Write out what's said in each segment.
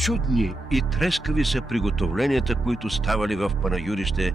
Чудни и трескави са приготовленията, които ставали в Панагюрище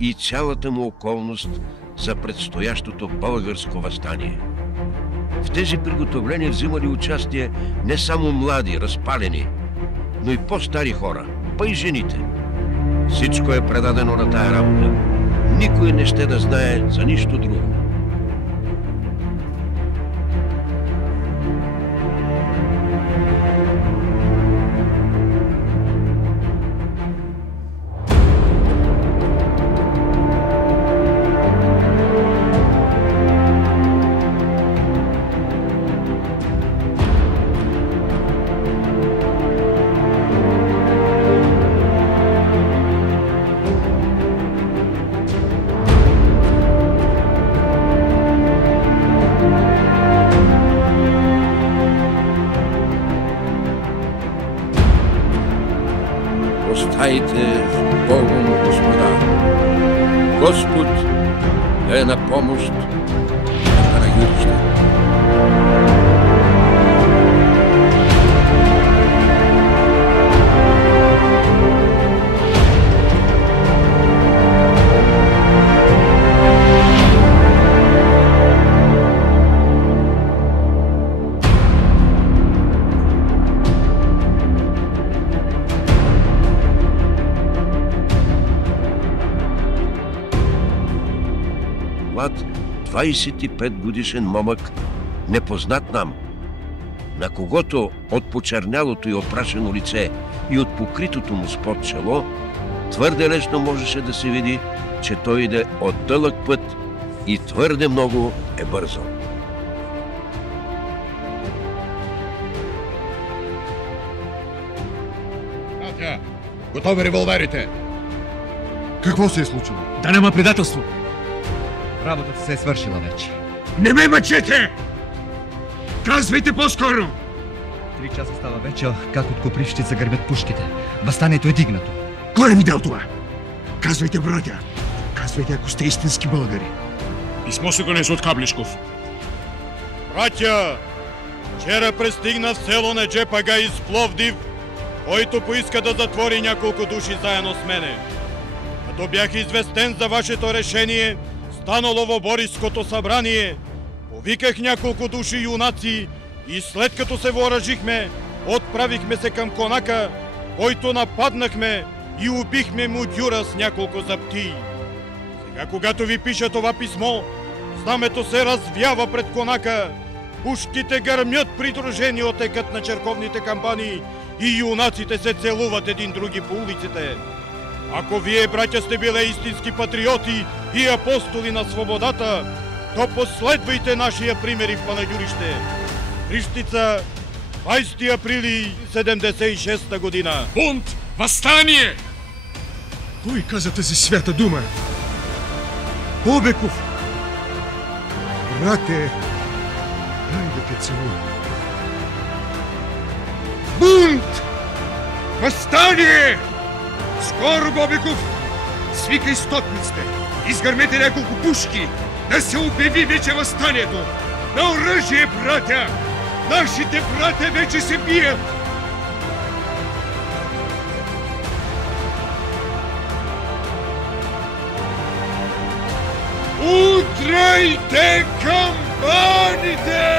и цялата му околност за предстоящото българско въстание. В тези приготовления взимали участие не само млади, разпалени, но и по-стари хора, па и жените. Всичко е предадено на тая работа. Никой не ще да знае за нищо друго. Оставайте с Богом, Господа! Господ е на помощ на Панагюрище. Млад 25 годишен момък, непознат нам, на когото от почернялото и опрашено лице и от покритото му с пот чело, твърде лесно можеше да се види, че той иде от дълъг път и твърде много е бързал. Братя, готови револверите! Какво се е случило? Да няма предателство! Работата се е свършила вече. Не ме мъчете! Казвайте по-скоро! 3 часа става вече, как от Копривщица гърмят пушките. Въстанието е дигнато. Кой е видял това? Казвайте, братя! Казвайте, ако сте истински българи. Писмо се донесе от Каблишков. Братя, вчера пристигна в село Неджепага из Пловдив, който поиска да затвори няколко души заедно с мене. Като бях известен за вашето решение, станало в Бориското събрание, повиках няколко души юнаци и след като се въоръжихме, отправихме се към конака, който нападнахме и убихме мудюра с няколко заптии. Сега, когато ви пиша това писмо, знамето се развява пред конака, пушките гърмят придружени от екът на черковните камбани и юнаците се целуват един други по улиците. Ако вие, братя, сте били истински патриоти и апостоли на свободата, то последвайте нашия пример и в Панагюрище. Рищица, 20 априли 76 година. Бунт! Въстание! Кой каза тази свята дума? Бобеков! Брате, дай да те целуя. Бунт! Въстание! Скоро, Бобеков! Свикай стотниците! Изгърмете няколко пушки! Да се обяви вече въстанието! На оръжие, братя! Нашите братя вече се бият! Удряйте камбаните!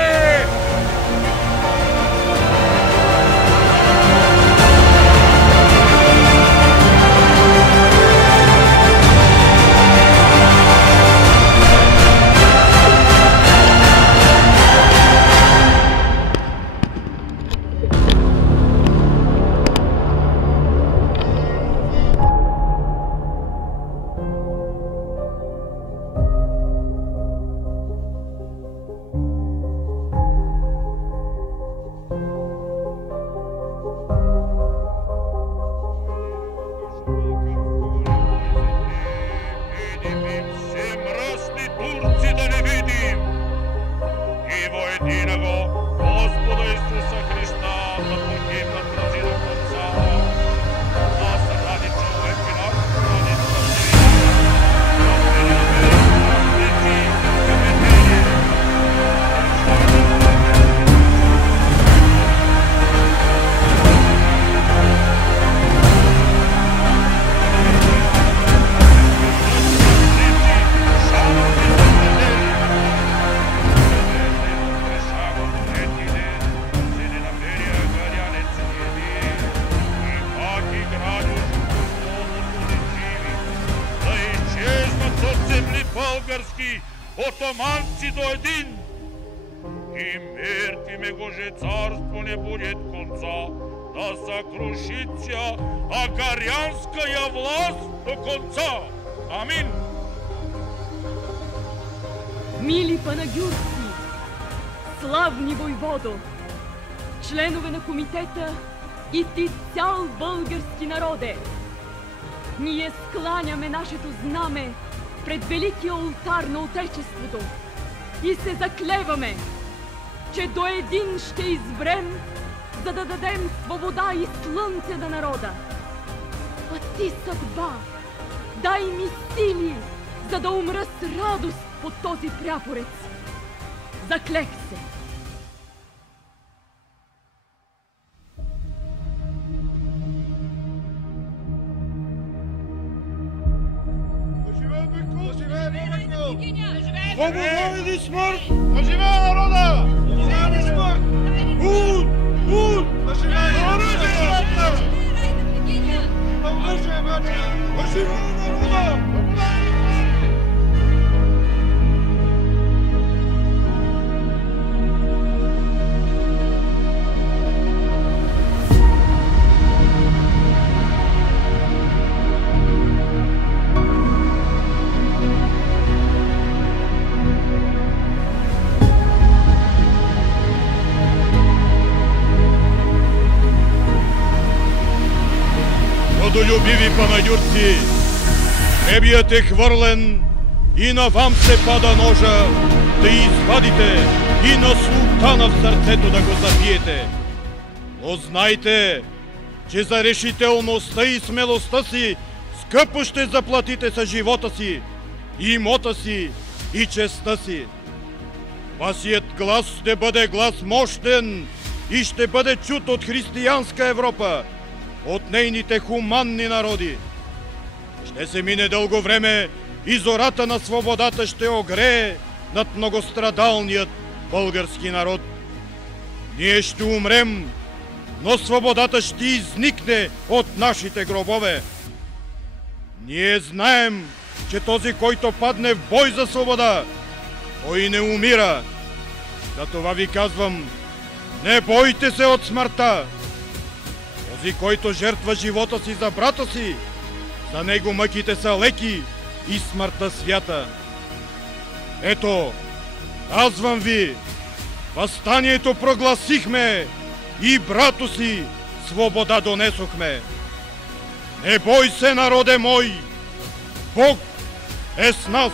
български отоманци до един. И мертвиме Гоже царство не будет конца, да сокрушится агарянская власть до конца. Амин. Мили панагюрци, славни войводо, членове на комитета и ти цял български народе, ние скланяме нашето знаме пред великия олтар на Отечеството и се заклеваме, че до един ще избрем, за да дадем свобода и слънце на народа. А ти, съдба, дай ми сили, за да умра с радост под този пряпорец. Заклех се. Свобода или смърт! Да живее народа! Свобода или смърт! Бунт! Бунт! Да живее народа! Да живее народа! Родолюбиви панагюрци, жребият е хвърлен и на вам се пада ножа да извадите и на султана в сърцето да го забиете. Но знайте, че за решителността и смелостта си скъпо ще заплатите с живота си, имота си и честта си. Вашият глас ще бъде глас мощен и ще бъде чут от християнска Европа, от нейните хуманни народи. Ще се мине дълго време и зората на свободата ще огрее над многострадалният български народ. Ние ще умрем, но свободата ще изникне от нашите гробове. Ние знаем, че този, който падне в бой за свобода, той не умира. Затова ви казвам, не бойте се от смъртта. Този, който жертва живота си за брата си, за него мъките са леки и смъртта свята. Ето, казвам ви, въстанието прогласихме и брато си свобода донесохме. Не бой се, народе мой, Бог е с нас.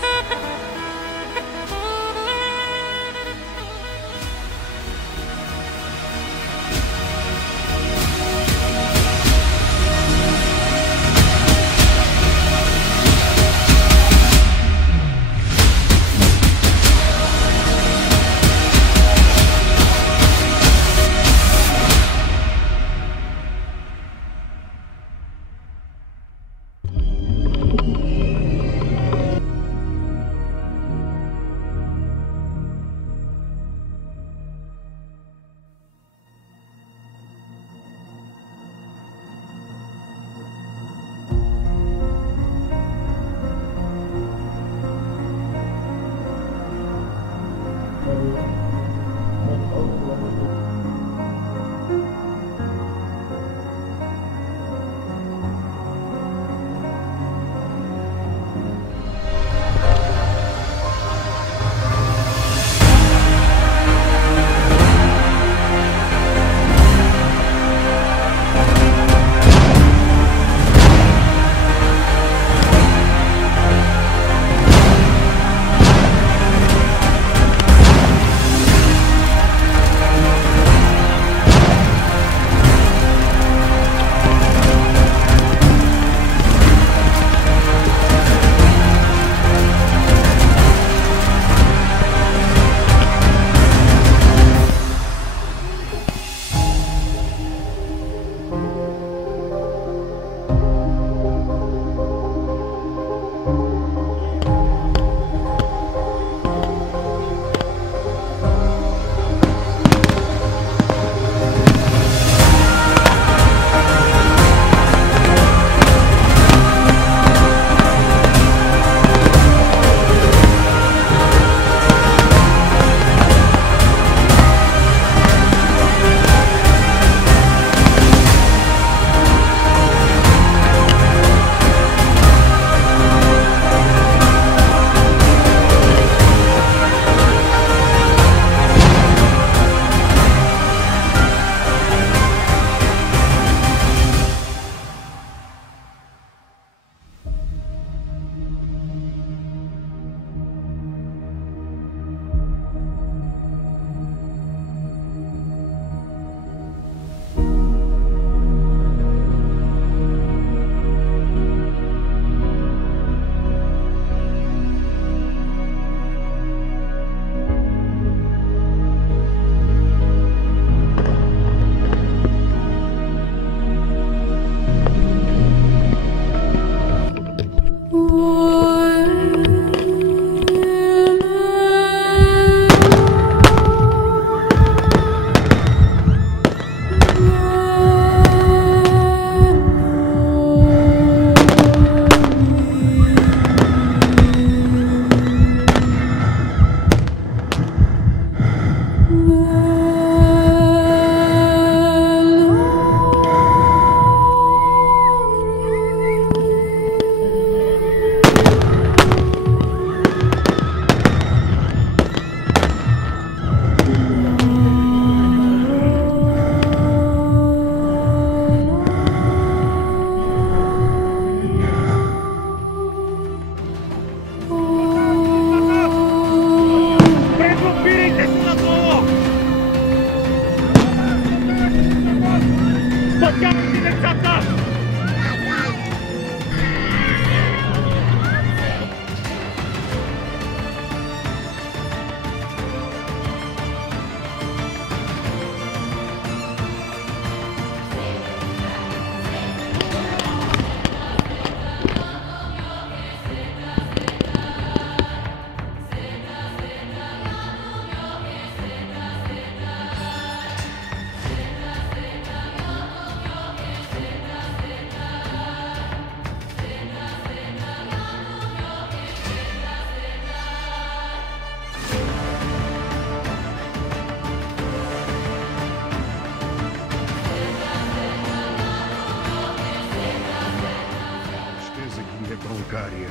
България,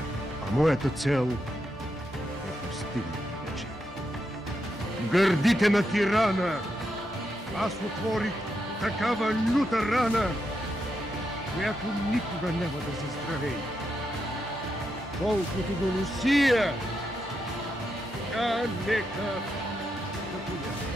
а моята цел е постигната вече. В гърдите на тирана аз отворих такава люта рана, която никога няма да заздравее. Колкото до Русия, тя нека да полява.